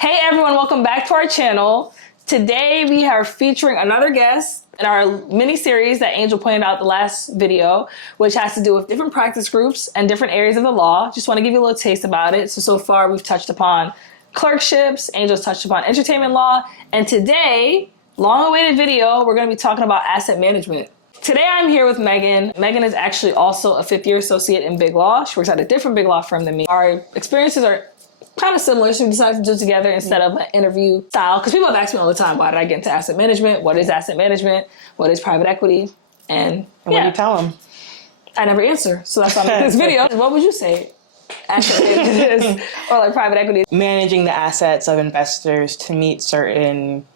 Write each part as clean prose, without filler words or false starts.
Hey everyone, welcome back to our channel. Today we are featuring another guest in our mini series that Angel pointed out the last video, which has to do with different practice groups and different areas of the law. Just want to give you a little taste about it. So far we've touched upon clerkships, Angel's touched upon entertainment law, and today, long-awaited video, we're going to be talking about asset management. Today I'm here with Megan. Megan is actually also a fifth-year associate in big law. She works at a different big law firm than me. Our experiences are kind of similar, so we decided to do it together instead of an interview style. Because people have asked me all the time, why did I get into asset management? What is asset management? What is private equity? And what do you tell them? I never answer, so that's why I make this video. What would you say asset management is, or like private equity? Managing the assets of investors to meet certain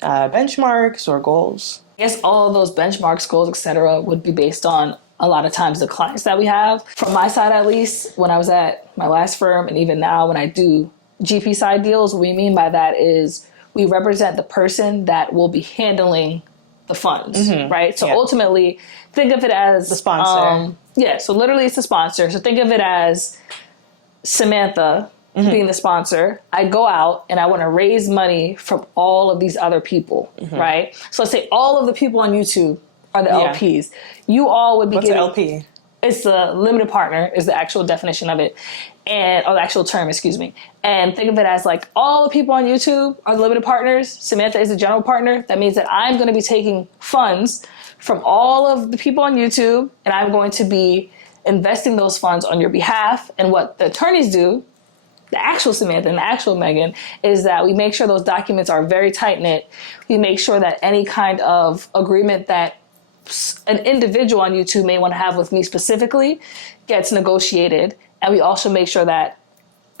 benchmarks or goals. I guess all of those benchmarks, goals, etc., would be based on a lot of times the clients that we have. From my side, at least, when I was at my last firm, and even now when I do GP side deals, what we mean by that is we represent the person that will be handling the funds, right? So ultimately, think of it as the sponsor. So literally it's the sponsor. So think of it as Samantha being the sponsor. I go out and I want to raise money from all of these other people, right? So let's say all of the people on YouTube are the LPs. You all would be What's getting... an LP? It's the limited partner is the actual definition of it, or the actual term, excuse me. And think of it as like all the people on YouTube are the limited partners. Samantha is the general partner. That means that I'm going to be taking funds from all of the people on YouTube, and I'm going to be investing those funds on your behalf. And what the attorneys do, the actual Samantha and the actual Megan, is that we make sure those documents are very tight-knit. We make sure that any kind of agreement that an individual on YouTube may want to have with me specifically gets negotiated. And we also make sure that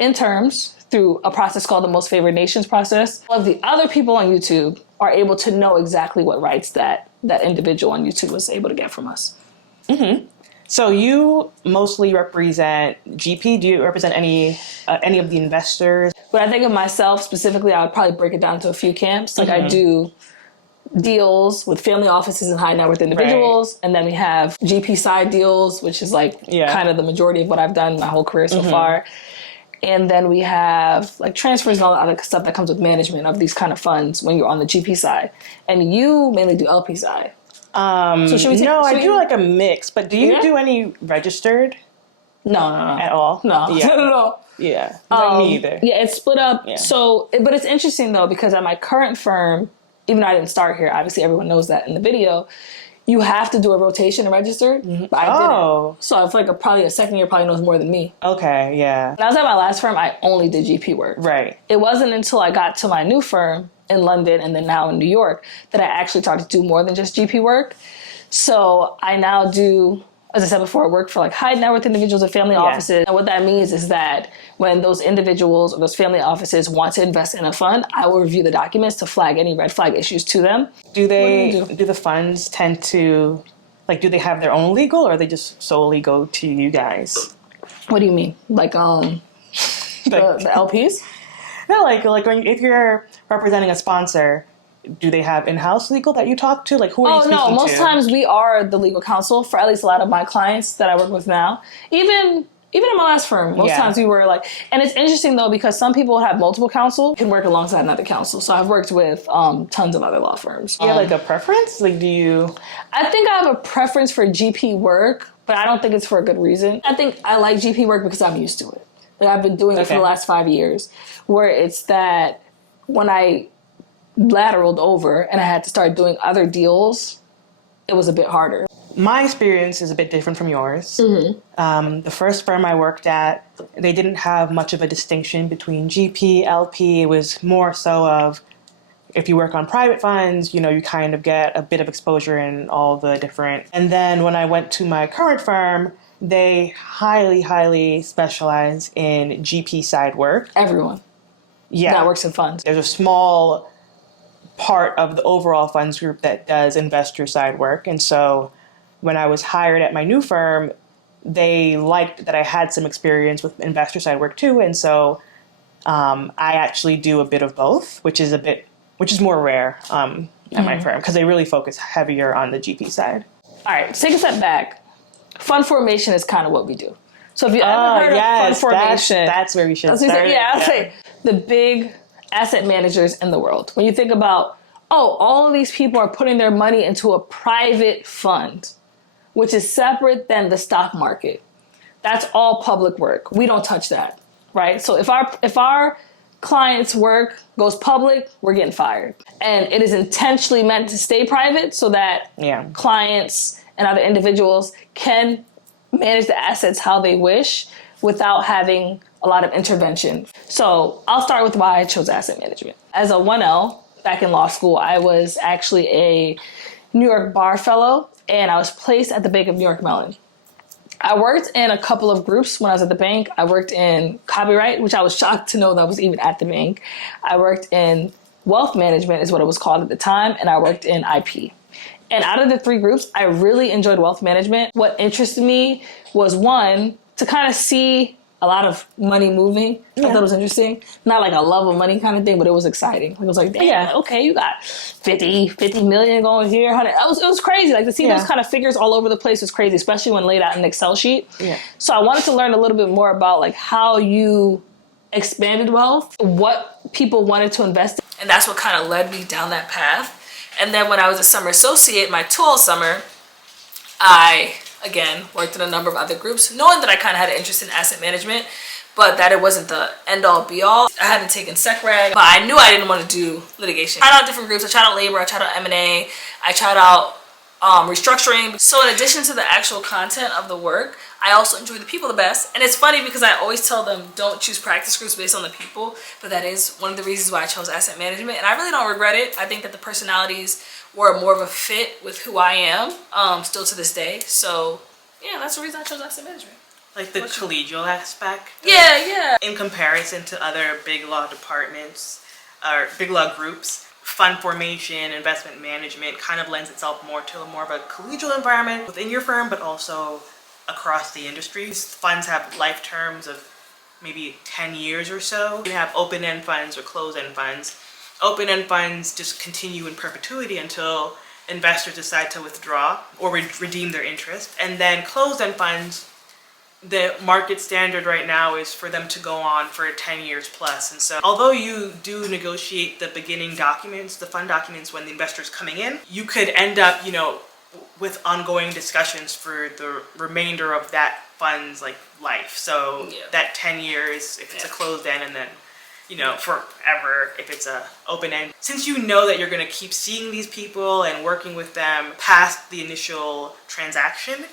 in terms, through a process called the Most Favored Nations process, all of the other people on YouTube are able to know exactly what rights that individual on YouTube was able to get from us. So you mostly represent GP. Do you represent any of the investors? When I think of myself specifically, I would probably break it down to a few camps. Like I do deals with family offices and high net worth individuals. And then we have GP side deals, which is like kind of the majority of what I've done my whole career so far. And then we have like transfers and all the other stuff that comes with management of these kind of funds when you're on the GP side. And you mainly do LP side. So should we take, I do like a mix, but do you do any registered? No. At all? No. No. Yeah. Like me either. Yeah, it's split up. Yeah. So, but it's interesting though, because at my current firm, even though I didn't start here, obviously everyone knows that in the video, you have to do a rotation and registered, but I didn't. So I feel like probably a second year probably knows more than me. Okay, yeah. When I was at my last firm, I only did GP work. Right. It wasn't until I got to my new firm in London and then now in New York that I actually started to do more than just GP work. So I now do, as I said before, I work for like high net worth individuals and family offices. And what that means is that when those individuals or those family offices want to invest in a fund, I will review the documents to flag any red flag issues to them. Do the funds tend to, like, do they have their own legal or they just solely go to you guys? What do you mean? Like, the LPs? No, like if you're representing a sponsor, do they have in-house legal that you talk to? Like, who are you speaking to? Oh, no. Most times we are the legal counsel for at least a lot of my clients that I work with now. Even in my last firm, most times we were like... And it's interesting, though, because some people have multiple counsel, can work alongside another counsel. So I've worked with tons of other law firms. Do you have, like, a preference? Like, do you... I think I have a preference for GP work, but I don't think it's for a good reason. I think I like GP work because I'm used to it. Like, I've been doing it for the last 5 years, where it's that when I lateraled over and I had to start doing other deals, it was a bit harder. My experience is a bit different from yours. The first firm I worked at, they didn't have much of a distinction between GP, LP. It was more so of, if you work on private funds, you kind of get a bit of exposure in all the different. And then when I went to my current firm, they highly, highly specialize in GP side work. Everyone that works in funds. There's a small part of the overall funds group that does investor side work. And so when I was hired at my new firm, they liked that I had some experience with investor side work too. And so I actually do a bit of both, which is more rare at my firm because they really focus heavier on the GP side. All right, take a step back. Fund formation is kind of what we do. So if you ever heard of fund formation, that's where we should start. I'll say the big asset managers in the world. When you think about, oh, all of these people are putting their money into a private fund, which is separate than the stock market. That's all public work. We don't touch that, right? So if our clients' work goes public, we're getting fired. And it is intentionally meant to stay private so that clients and other individuals can manage the assets how they wish without having a lot of intervention. So I'll start with why I chose asset management. As a 1L back in law school, I was actually a New York Bar Fellow, and I was placed at the Bank of New York Mellon. I worked in a couple of groups when I was at the bank. I worked in copyright, which I was shocked to know that was even at the bank. I worked in wealth management is what it was called at the time, and I worked in IP. And out of the three groups, I really enjoyed wealth management. What interested me was, one, to kind of see a lot of money moving. I thought it was interesting. Not like a love of money kind of thing, but it was exciting. It was like, damn, okay, you got 50 million going here. 100. It was crazy. Like to see those kind of figures all over the place was crazy, especially when laid out in an Excel sheet. Yeah. So I wanted to learn a little bit more about like how you expanded wealth, what people wanted to invest in. And that's what kind of led me down that path. And then when I was a summer associate, my 2L summer, I again worked in a number of other groups, knowing that I kind of had an interest in asset management, but that it wasn't the end all be all. I hadn't taken SecReg, but I knew I didn't want to do litigation. I tried out different groups. I tried out labor, I tried out M&A, I tried out restructuring. So in addition to the actual content of the work, I also enjoy the people the best. And it's funny because I always tell them don't choose practice groups based on the people, but that is one of the reasons why I chose asset management. And I really don't regret it. I think that the personalities were more of a fit with who I am, still to this day. So yeah, that's the reason I chose asset management. Like the collegial aspect? Yeah. In comparison to other big law departments or big law groups, fund formation, investment management kind of lends itself more to more of a collegial environment within your firm, but also across the industry. These funds have life terms of maybe 10 years or so. You have open-end funds or closed-end funds. Open-end funds just continue in perpetuity until investors decide to withdraw or redeem their interest. And then closed-end funds, the market standard right now is for them to go on for 10 years plus. And so although you do negotiate the beginning documents, the fund documents when the investor's coming in, you could end up, with ongoing discussions for the remainder of that fund's life. So that 10 years, if it's a closed end, and then forever if it's a open end. Since you know that you're going to keep seeing these people and working with them past the initial transaction,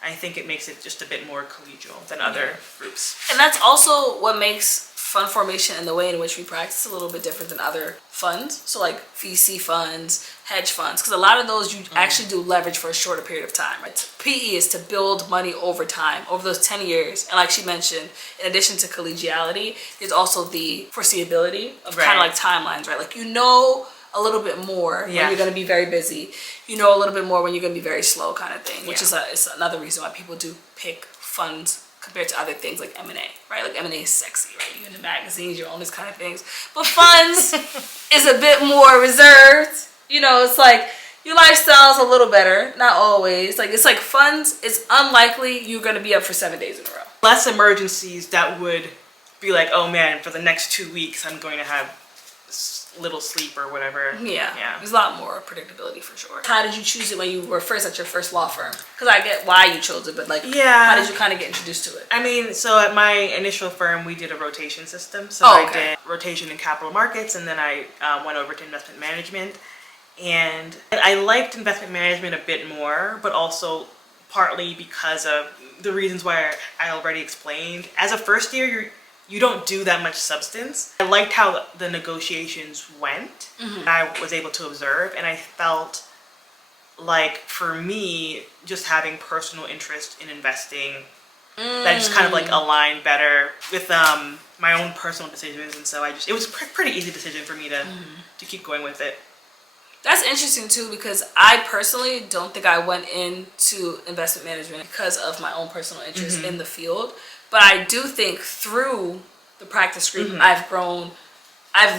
I think it makes it just a bit more collegial than other groups. And that's also what makes fund formation and the way in which we practice a little bit different than other funds. So like VC funds, hedge funds, because a lot of those you actually do leverage for a shorter period of time, right? PE is to build money over time, over those 10 years. And like she mentioned, in addition to collegiality, there's also the foreseeability of kind of like timelines, right? Like a little bit more when you're going to be very busy. A little bit more when you're going to be very slow kind of thing, which is another reason why people do pick funds compared to other things like M&A, right? Like M&A is sexy, right? You're in the magazines, you own these kind of things. But funds is a bit more reserved. It's like your lifestyle is a little better, not always. Like it's like funds, it's unlikely you're going to be up for 7 days in a row. Less emergencies that would be like, oh man, for the next 2 weeks, I'm going to have little sleep or whatever. Yeah. There's a lot more predictability for sure. How did you choose it when you were first at your first law firm? Because I get why you chose it, but how did you kind of get introduced to it? I mean, so at my initial firm, we did a rotation system. So I did rotation in capital markets, and then I went over to investment management. And I liked investment management a bit more, but also partly because of the reasons why I already explained. As a first year, you don't do that much substance. I liked how the negotiations went. I was able to observe, and I felt like for me, just having personal interest in investing, that just kind of aligned better with my own personal decisions. And so it was a pretty easy decision for me to keep going with it. That's interesting too, because I personally don't think I went into investment management because of my own personal interest in the field. But I do think through the practice group, I've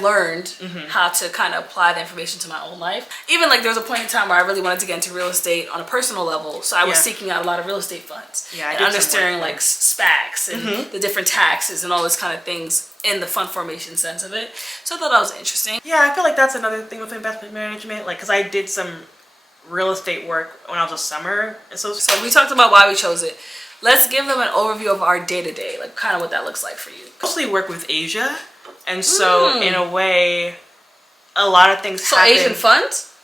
learned how to kind of apply the information to my own life. Even there was a point in time where I really wanted to get into real estate on a personal level. So I was seeking out a lot of real estate funds. And understanding SPACs and the different taxes and all this kind of things in the fund formation sense of it. So I thought that was interesting. Yeah, I feel like that's another thing with investment management. Like, because I did some real estate work when I was a summer. And so we talked about why we chose it. Let's give them an overview of our day-to-day, like kind of what that looks like for you. Mostly work with Asia. And so in a way, a lot of things happen. So Asian funds?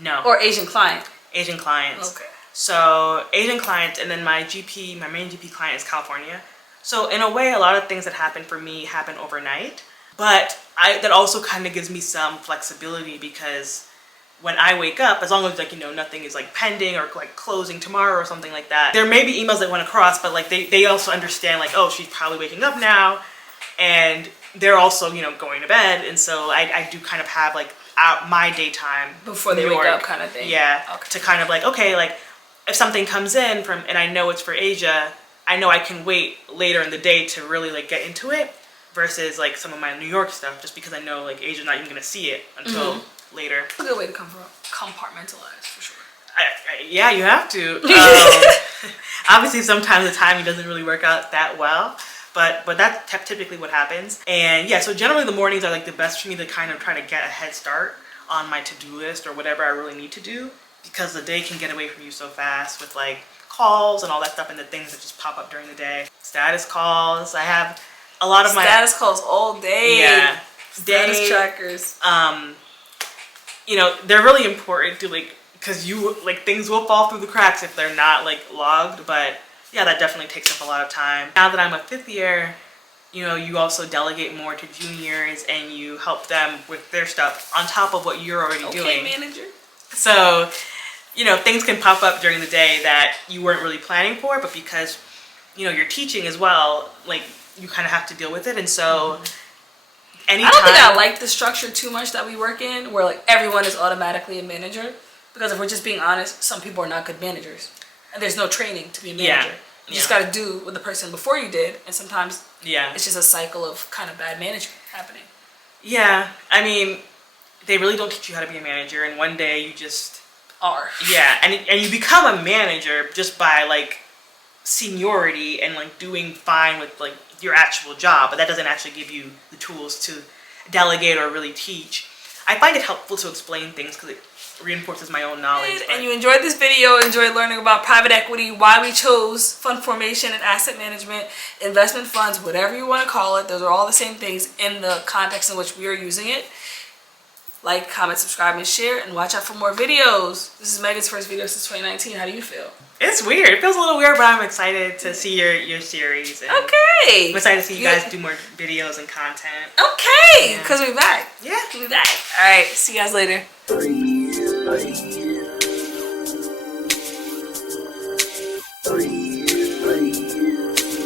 No. Or Asian client? Asian clients. Okay. So Asian clients, and then my main GP client is California. So in a way, a lot of things that happen for me happen overnight. But that also kind of gives me some flexibility, because when I wake up, as long as like, you know, nothing is like pending or like closing tomorrow or something like that, there may be emails that went across, but like they also understand like, oh, she's probably waking up now, and they're also, you know, going to bed. And so I do kind of have like my daytime before they wake up kind of thing. Yeah. Okay. To kind of like, okay, like if something comes in from, and I know it's for Asia, I know I can wait later in the day to really like get into it, versus like some of my New York stuff, just because I know like Asia's not even gonna see it until later. It's a good way to compartmentalize, for sure. Yeah, you have to. Obviously, sometimes the timing doesn't really work out that well, but that's typically what happens. And yeah, so generally the mornings are like the best for me to kind of try to get a head start on my to-do list or whatever I really need to do, because the day can get away from you so fast with like calls and all that stuff, and the things that just pop up during the day. Status calls. I have a lot of my status calls all day. Yeah. Status trackers. You know, they're really important to like, because you like things will fall through the cracks if they're not like logged. But yeah, that definitely takes up a lot of time. Now that I'm a 5th year, you know, you also delegate more to juniors and you help them with their stuff on top of what you're already doing. Manager. So, you know, things can pop up during the day that you weren't really planning for, but because, you know, you're teaching as well, like you kind of have to deal with it. And so anytime, I don't think I like the structure too much that we work in, where like everyone is automatically a manager. Because if we're just being honest, some people are not good managers, and there's no training to be a manager. You just got to do what the person before you did, and sometimes it's just a cycle of kind of bad management happening. Yeah, I mean, they really don't teach you how to be a manager, and one day you just are. Yeah, and you become a manager just by like seniority and like doing fine with like your actual job, but that doesn't actually give you the tools to delegate or really teach. I find it helpful to explain things because it reinforces my own knowledge. And you enjoyed this video, enjoyed learning about private equity, why we chose fund formation and asset management, investment funds, whatever you want to call it. Those are all the same things in the context in which we are using it. Like, comment, subscribe, and share, and watch out for more videos. This is Megan's first video since 2019. How do you feel? It's weird. It feels a little weird, but I'm excited to see your series. And okay. I'm excited to see you guys do more videos and content. Okay. Because we're back. Yeah. We'll be back. All right. See you guys later.